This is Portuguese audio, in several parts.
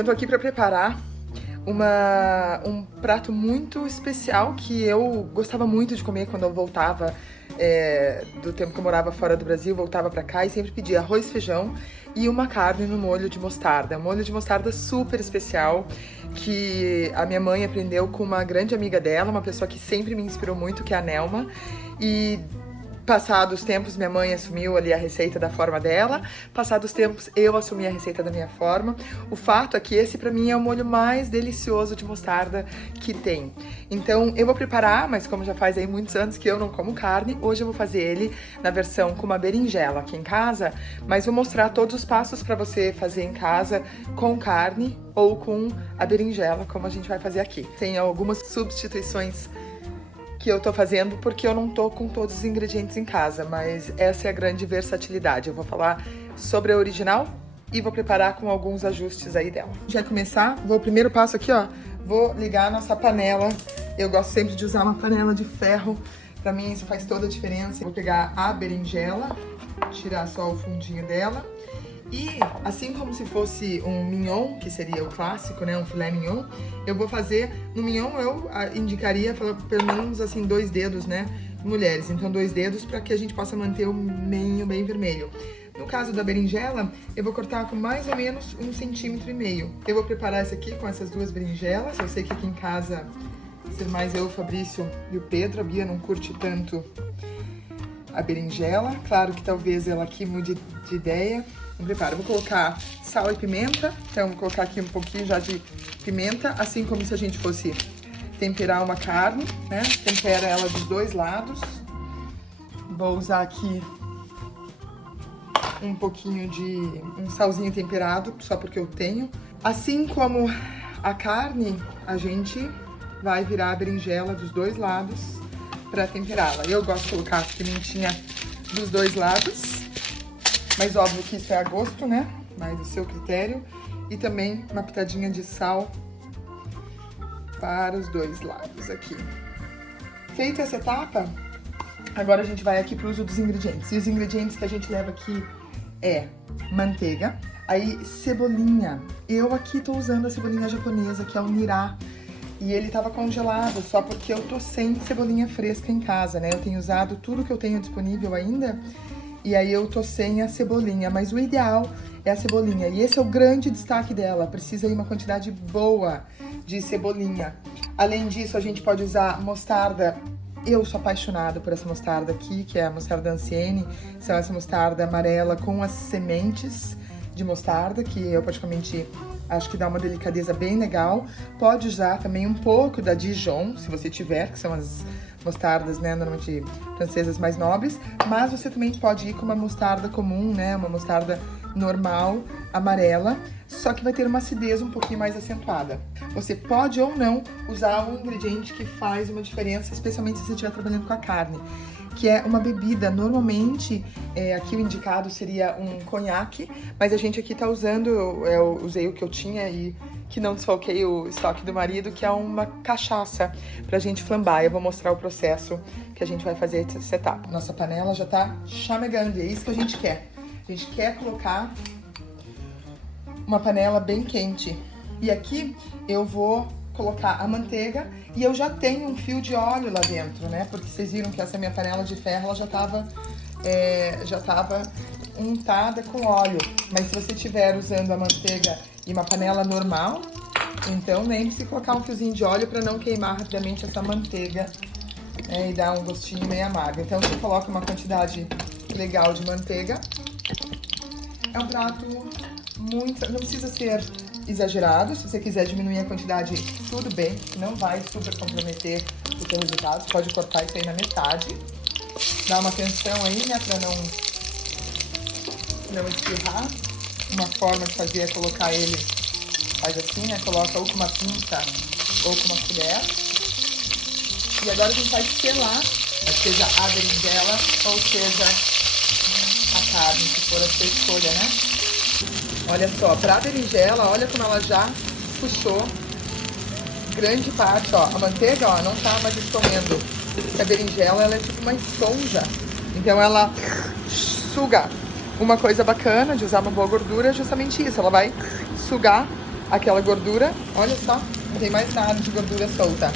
Então tô aqui para preparar um prato muito especial que eu gostava muito de comer quando eu voltava do tempo que eu morava fora do Brasil, voltava para cá e sempre pedia arroz, feijão e uma carne no molho de mostarda. Um molho de mostarda super especial que a minha mãe aprendeu com uma grande amiga dela, uma pessoa que sempre me inspirou muito, que é a Nelma. E passados os tempos, minha mãe assumiu ali a receita da forma dela. Passados os tempos, eu assumi a receita da minha forma. O fato é que esse, pra mim, é o molho mais delicioso de mostarda que tem. Então, eu vou preparar, mas como já faz aí muitos anos que eu não como carne, hoje eu vou fazer ele na versão com uma berinjela aqui em casa, mas vou mostrar todos os passos pra você fazer em casa com carne ou com a berinjela, como a gente vai fazer aqui. Tem algumas substituições que eu tô fazendo porque eu não tô com todos os ingredientes em casa, mas essa é a grande versatilidade. Eu vou falar sobre a original e vou preparar com alguns ajustes aí dela. Já começar, o primeiro passo aqui, ó, vou ligar a nossa panela. Eu gosto sempre de usar uma panela de ferro, pra mim isso faz toda a diferença. Vou pegar a berinjela, tirar só o fundinho dela. E assim como se fosse um mignon, que seria o clássico, né, um filé mignon, eu vou fazer, no mignon eu indicaria pelo menos assim 2 dedos, né, mulheres, então 2 dedos para que a gente possa manter o meio bem vermelho. No caso da berinjela, eu vou cortar com mais ou menos 1,5 cm. Eu vou preparar essa aqui com essas 2 berinjelas. Eu sei que aqui em casa, ser mais eu, o Fabrício e o Pedro, a Bia não curte tanto a berinjela. Claro que talvez ela aqui mude de ideia. Vamos preparar. Vou colocar sal e pimenta. Então, vou colocar aqui um pouquinho já de pimenta, assim como se a gente fosse temperar uma carne, né? Tempera ela dos 2 lados. Vou usar aqui um pouquinho de um salzinho temperado, só porque eu tenho. Assim como a carne, a gente vai virar a berinjela dos 2 lados para temperá-la. Eu gosto de colocar pimentinha dos 2 lados. Mas óbvio que isso é a gosto, né? Mas o seu critério. E também uma pitadinha de sal para os 2 lados aqui. Feita essa etapa, agora a gente vai aqui para o uso dos ingredientes. E os ingredientes que a gente leva aqui é manteiga, aí cebolinha. Eu aqui tô usando a cebolinha japonesa, que é o nirá. E ele tava congelado, só porque eu tô sem cebolinha fresca em casa, né? Eu tenho usado tudo que eu tenho disponível ainda. E aí eu tô sem a cebolinha, mas o ideal é a cebolinha. E esse é o grande destaque dela, precisa ir uma quantidade boa de cebolinha. Além disso, a gente pode usar mostarda. Eu sou apaixonada por essa mostarda aqui, que é a mostarda Ancienne. São essa mostarda amarela com as sementes de mostarda, que eu praticamente acho que dá uma delicadeza bem legal. Pode usar também um pouco da Dijon, se você tiver, que são as mostardas, né, normalmente francesas mais nobres, mas você também pode ir com uma mostarda comum, né, uma mostarda normal, amarela, só que vai ter uma acidez um pouquinho mais acentuada. Você pode ou não usar um ingrediente que faz uma diferença, especialmente se você estiver trabalhando com a carne, que é uma bebida. Normalmente, aqui o indicado seria um conhaque, mas a gente aqui tá usando, eu usei o que eu tinha e que não desfalquei o estoque do marido, que é uma cachaça pra gente flambar. Eu vou mostrar o processo que a gente vai fazer essa etapa. Nossa panela já tá chamegando, é isso que a gente quer. A gente quer colocar uma panela bem quente. E aqui eu vou colocar a manteiga e eu já tenho um fio de óleo lá dentro, né? Porque vocês viram que essa minha panela de ferro, ela já tava untada com óleo. Mas se você estiver usando a manteiga e uma panela normal, então lembre-se de colocar um fiozinho de óleo para não queimar rapidamente essa manteiga, e dar um gostinho meio amargo. Então você coloca uma quantidade legal de manteiga. É um prato não precisa ser exagerado. Se você quiser diminuir a quantidade, tudo bem, não vai super comprometer o seu resultado. Você pode cortar isso aí na metade. Dá uma atenção aí, né, pra não espirrar. Uma forma de fazer é colocar ele, faz assim, né, coloca ou com uma pinça ou com uma colher. E agora a gente vai selar, seja a berinjela ou seja a carne, se for a sua escolha, né? Olha só, pra berinjela, olha como ela já puxou grande parte, ó. A manteiga, ó, não tá mais escorrendo. A berinjela, ela é tipo uma esponja. Então ela suga. Uma coisa bacana de usar uma boa gordura é justamente isso. Ela vai sugar aquela gordura. Olha só, não tem mais nada de gordura solta.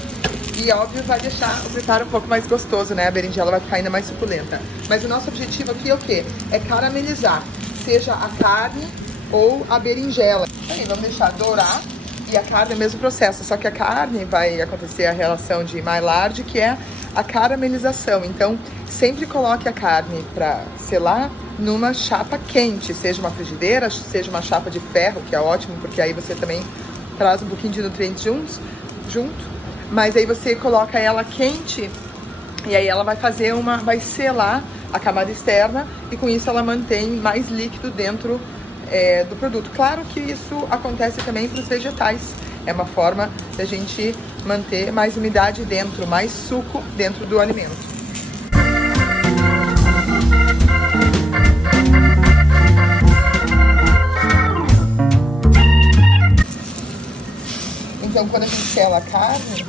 E óbvio vai deixar o preparo um pouco mais gostoso, né? A berinjela vai ficar ainda mais suculenta. Mas o nosso objetivo aqui é o quê? É caramelizar, seja a carne ou a berinjela. Aí, vamos deixar dourar. E a carne é o mesmo processo, só que a carne vai acontecer a relação de Maillard, que é a caramelização. Então, sempre coloque a carne para selar numa chapa quente, seja uma frigideira, seja uma chapa de ferro, que é ótimo, porque aí você também traz um pouquinho de nutrientes junto. Mas aí você coloca ela quente e aí ela vai vai selar a camada externa e com isso ela mantém mais líquido dentro do produto. Claro que isso acontece também para os vegetais. É uma forma da gente manter mais umidade dentro, mais suco dentro do alimento. Então, quando a gente sela a carne,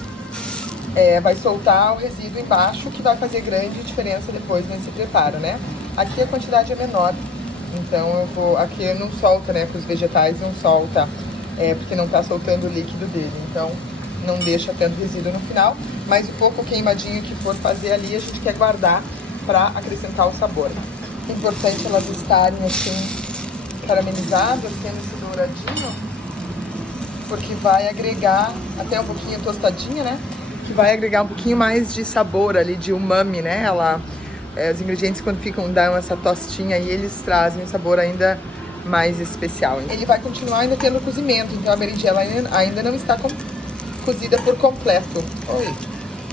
vai soltar o resíduo embaixo, que vai fazer grande diferença depois nesse preparo, né? Aqui a quantidade é menor. Então aqui não solta, né, para os vegetais não solta, porque não tá soltando o líquido dele, então não deixa tanto resíduo no final, mas o pouco queimadinho que for fazer ali a gente quer guardar para acrescentar o sabor. É importante elas estarem assim caramelizadas, tendo esse douradinho, porque vai agregar até um pouquinho tostadinha, né, que vai agregar um pouquinho mais de sabor ali, de umami, né, os ingredientes quando dão essa tostinha aí, eles trazem um sabor ainda mais especial. Ele vai continuar ainda tendo cozimento, então a berinjela ainda não está cozida por completo.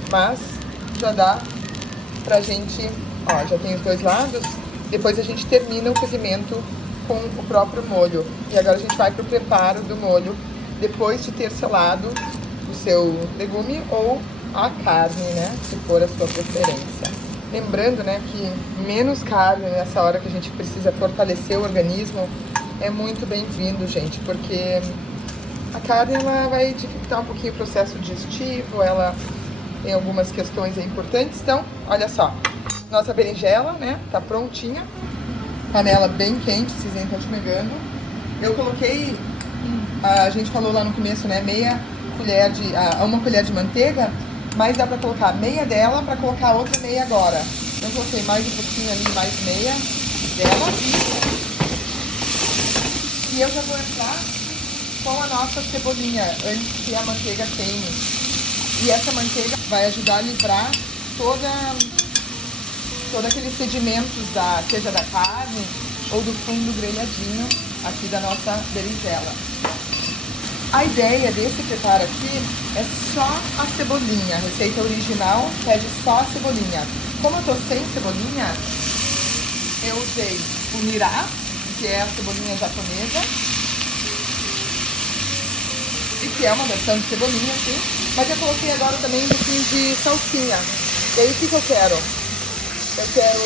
Mas já dá pra gente, ó, já tem os dois lados, depois a gente termina o cozimento com o próprio molho. E agora a gente vai pro preparo do molho, depois de ter selado o seu legume ou a carne, né, se for a sua preferência. Lembrando, né, que menos carne nessa hora que a gente precisa fortalecer o organismo é muito bem-vindo, gente, porque a carne ela vai dificultar um pouquinho o processo digestivo, ela tem algumas questões aí importantes. Então, olha só, nossa berinjela, né, tá prontinha, panela bem quente, vocês nem estão esmegando. Eu coloquei, a gente falou lá no começo, né, uma colher de manteiga, mas dá pra colocar meia dela pra colocar outra meia agora. Eu coloquei mais um pouquinho ali, mais meia dela. E eu já vou entrar com a nossa cebolinha, antes que a manteiga queime. E essa manteiga vai ajudar a livrar todos aqueles sedimentos, seja da carne ou do fundo grelhadinho aqui da nossa berinjela. A ideia desse preparo aqui é só a cebolinha. A receita original pede só a cebolinha. Como eu tô sem cebolinha, eu usei o nirá, que é a cebolinha japonesa, e que é uma versão de cebolinha, assim. Mas eu coloquei agora também um pouquinho de salsinha. E aí o que eu quero? Eu quero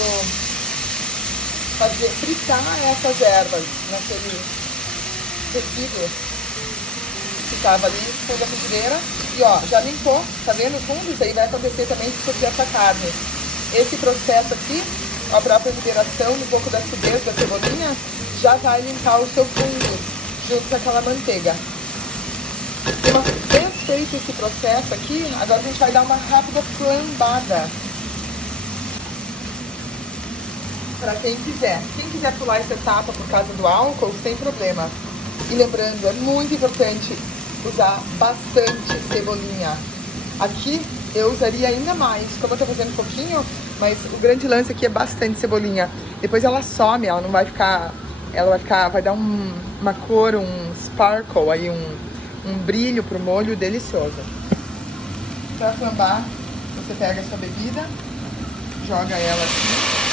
fritar essas ervas naquele resíduo que tava ali toda a frigideira. E ó, já limpou, tá vendo o fundo? Isso aí vai acontecer também se for essa carne. Esse processo aqui, a própria liberação um pouco da acidez da cebolinha, já vai limpar o seu fundo junto com aquela manteiga. E uma vez feito esse processo aqui, agora a gente vai dar uma rápida flambada. Para quem quiser. Quem quiser pular essa etapa por causa do álcool, sem problema. E lembrando, é muito importante usar bastante cebolinha. Aqui eu usaria ainda mais, como eu tô fazendo um pouquinho, mas o grande lance aqui é bastante cebolinha. Depois ela some, ela não vai ficar, vai dar uma cor, um sparkle aí, um brilho pro molho delicioso. Para flambar, você pega a sua bebida, joga ela aqui.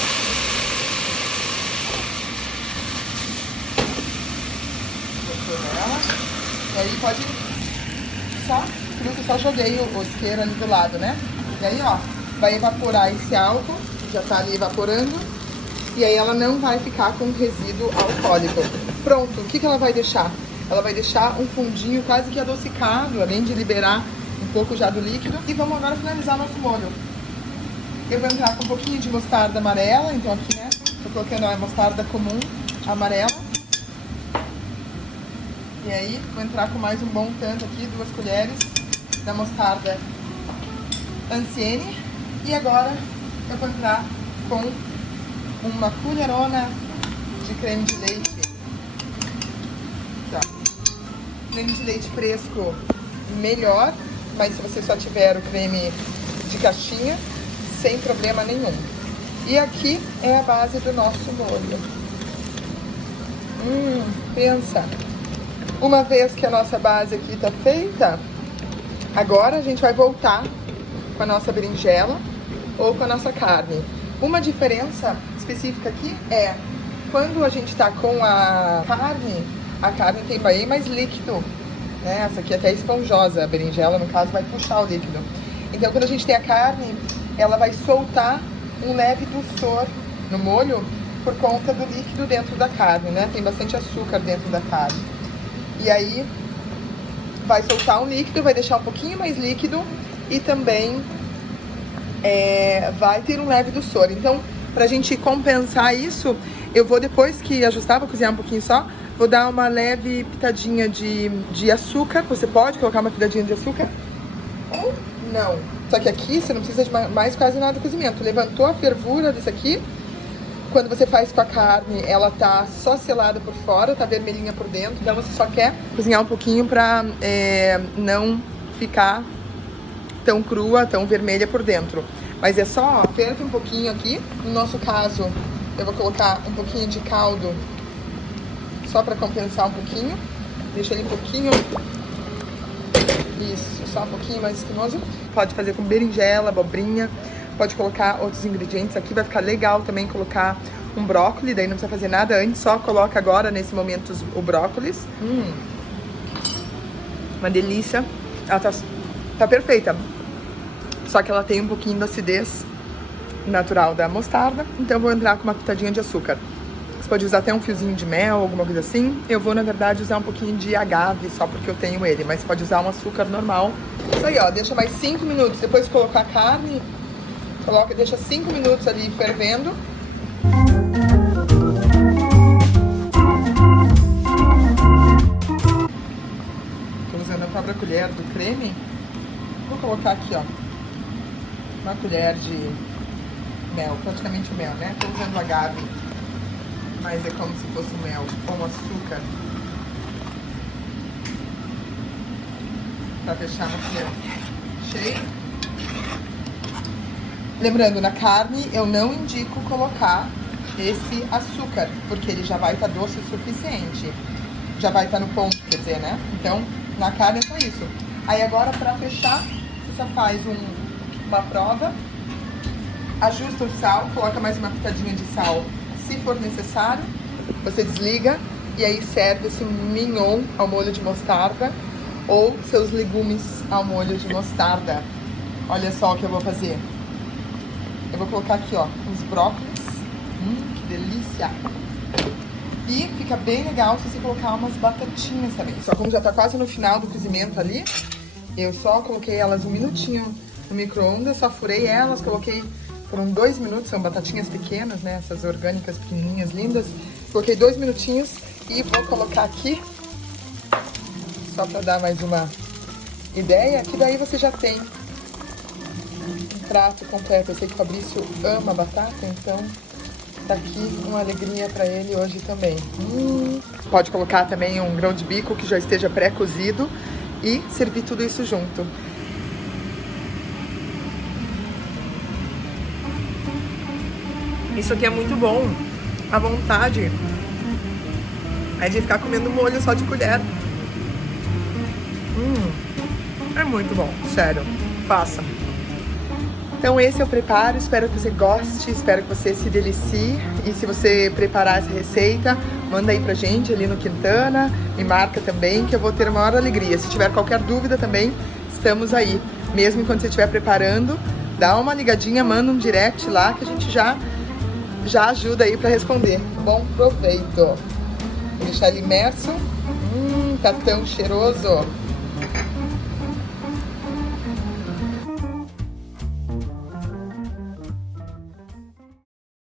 Ela. E aí pode só joguei o isqueiro ali do lado, né? E aí, ó, vai evaporar esse álcool, já tá ali evaporando, e aí ela não vai ficar com resíduo alcoólico. Pronto, o que ela vai deixar? Ela vai deixar um fundinho quase que adocicado, além de liberar um pouco já do líquido. E vamos agora finalizar nosso molho. Eu vou entrar com um pouquinho de mostarda amarela, então aqui, né, tô colocando a mostarda comum amarela. E aí, vou entrar com mais um bom tanto aqui, 2 colheres da mostarda Ancienne. E agora eu vou entrar com uma colherona de creme de leite. Tá. Creme de leite fresco melhor, mas se você só tiver o creme de caixinha, sem problema nenhum. E aqui é a base do nosso molho. Pensa. Uma vez que a nossa base aqui tá feita, agora a gente vai voltar com a nossa berinjela ou com a nossa carne. Uma diferença específica aqui é quando a gente tá com a carne tem bem mais líquido, né? Essa aqui é até esponjosa, a berinjela no caso vai puxar o líquido. Então quando a gente tem a carne, ela vai soltar um leve dulçor no molho por conta do líquido dentro da carne, né? Tem bastante açúcar dentro da carne. E aí vai soltar um líquido, vai deixar um pouquinho mais líquido e também vai ter um leve dulçor. Então, pra gente compensar isso, eu vou, depois que ajustar, vou cozinhar um pouquinho só, vou dar uma leve pitadinha de açúcar. Você pode colocar uma pitadinha de açúcar ou não. Só que aqui você não precisa de mais quase nada de cozimento. Levantou a fervura disso aqui. Quando você faz com a carne, ela tá só selada por fora, tá vermelhinha por dentro. Então você só quer cozinhar um pouquinho pra não ficar tão crua, tão vermelha por dentro. Mas é só, ferve um pouquinho aqui. No nosso caso, eu vou colocar um pouquinho de caldo só pra compensar um pouquinho. Deixa ele um pouquinho... Isso, só um pouquinho mais esquimoso. Pode fazer com berinjela, abobrinha. Pode colocar outros ingredientes aqui, vai ficar legal também colocar um brócolis, daí não precisa fazer nada antes, só coloca agora, nesse momento, o brócolis. Uma delícia. Ela tá perfeita. Só que ela tem um pouquinho da acidez natural da mostarda, então eu vou entrar com uma pitadinha de açúcar. Você pode usar até um fiozinho de mel, alguma coisa assim. Eu vou, na verdade, usar um pouquinho de agave, só porque eu tenho ele, mas pode usar um açúcar normal. Isso aí, ó, deixa mais 5 minutos, depois de colocar a carne... Coloca, deixa 5 minutos ali fervendo. Tô usando a própria colher do creme. Vou colocar aqui, ó, uma colher de mel, praticamente o mel, né? Tô usando agave, mas é como se fosse mel com açúcar. Pra fechar no colher cheio. Lembrando, na carne eu não indico colocar esse açúcar, porque ele já vai estar doce o suficiente. Já vai estar no ponto, quer dizer, né? Então, na carne é só isso. Aí agora, pra fechar, você só faz uma prova, ajusta o sal, coloca mais uma pitadinha de sal, se for necessário. Você desliga e aí serve esse mignon ao molho de mostarda ou seus legumes ao molho de mostarda. Olha só o que eu vou fazer. Eu vou colocar aqui, ó, uns brócolis. Que delícia! E fica bem legal se você colocar umas batatinhas também. Só como já tá quase no final do cozimento ali, eu só coloquei elas um minutinho no micro-ondas, só furei elas, coloquei por uns 2 minutos, são batatinhas pequenas, né, essas orgânicas pequenininhas, lindas. Coloquei 2 minutinhos e vou colocar aqui, só pra dar mais uma ideia, que daí você já tem um prato completo. Eu sei que o Fabrício ama batata, então tá aqui uma alegria pra ele hoje também. Pode colocar também um grão de bico que já esteja pré-cozido e servir tudo isso junto. Isso aqui é muito bom. A vontade é de ficar comendo molho só de colher. É muito bom, sério. Faça. Então esse é o preparo, espero que você goste, espero que você se delicie. E se você preparar essa receita, manda aí pra gente ali no Quintana, me marca também, que eu vou ter a maior alegria. Se tiver qualquer dúvida também, estamos aí. Mesmo enquanto você estiver preparando, dá uma ligadinha, manda um direct lá que a gente já ajuda aí pra responder. Bom proveito! Vou deixar ele imerso. Tá tão cheiroso!